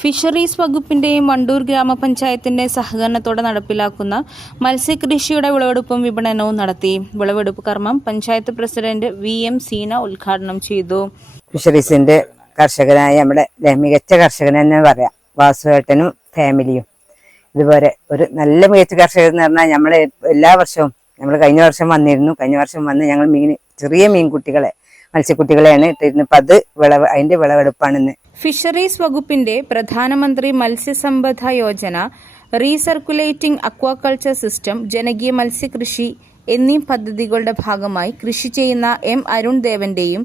Fisheries വകുപ്പിന്റെയും വണ്ടൂർ ഗ്രാമപഞ്ചായത്തിന്റെ സഹകരണത്തോടെ നടപ്പിലാക്കുന്ന മത്സ്യകൃഷിയുടെ വിളവെടുപ്പും വിപണനവും നടത്തി. വിളവെടുപ്പ് കർമ്മം panchayat president V M Seena ഉദ്ഘാടനം ചെയ്തു. ഫിഷറീസിന്റെ കർഷകനായ നമ്മുടെ മികച്ച കർഷകൻ തന്നെ പറയാം. വാസുവേട്ടനും ഫാമിലിയും. ഇതുപോലെ ഒരു നല്ല മികച്ച കർഷകൻ എന്ന് പറഞ്ഞാൽ നമ്മൾ എല്ലാ വർഷവും നമ്മൾ കഴിഞ്ഞ വർഷം വന്നിരുന്നു. കഴിഞ്ഞ വർഷം വന്ന് ഞങ്ങൾ മീൻ ചെറിയ മീൻകുട്ടികളെ മത്സ്യക്കുട്ടികളെയാണ് ഇട്ടിരുന്നത്. അപ്പം അത് വിളവ് അതിന്റെ വിളവെടുപ്പാണെന്ന്. ഫിഷറീസ് വകുപ്പിന്റെ Pradhan Mantri Matsya Sampada Yojana recirculating aquaculture system ജനകീയ മത്സ്യകൃഷി എന്നീ പദ്ധതികളുടെ ഭാഗമായി കൃഷി ചെയ്യുന്ന എം അരുൺ ദേവന്റെയും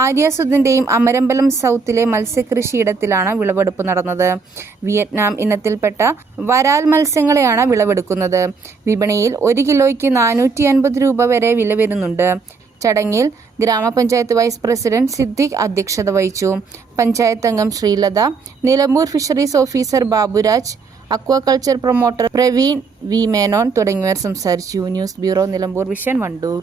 ആര്യസുദിന്റെയും അമരമ്പലം സൗത്തിലെ മത്സ്യകൃഷിയിടത്തിലാണ് വിളവെടുപ്പ് നടന്നത്. വിയറ്റ്നാം ഇനത്തിൽപ്പെട്ട വരാൽ മത്സ്യങ്ങളെയാണ് വിളവെടുക്കുന്നത്. വിപണിയിൽ ഒരു കിലോയ്ക്ക് നാനൂറ്റി അൻപത് രൂപ വരെ വില വരുന്നുണ്ട്. ചടങ്ങിൽ ഗ്രാമപഞ്ചായത്ത് വൈസ് പ്രസിഡന്റ് സിദ്ദിഖ് അധ്യക്ഷത വഹിച്ചു. പഞ്ചായത്ത് അംഗം Sreelatha Nilambur fisheries officer Baburaj aquaculture promoter Praveen V Menon തുടങ്ങിയവർ സംസാരിച്ചു. News bureau Nilambur vision Wandoor.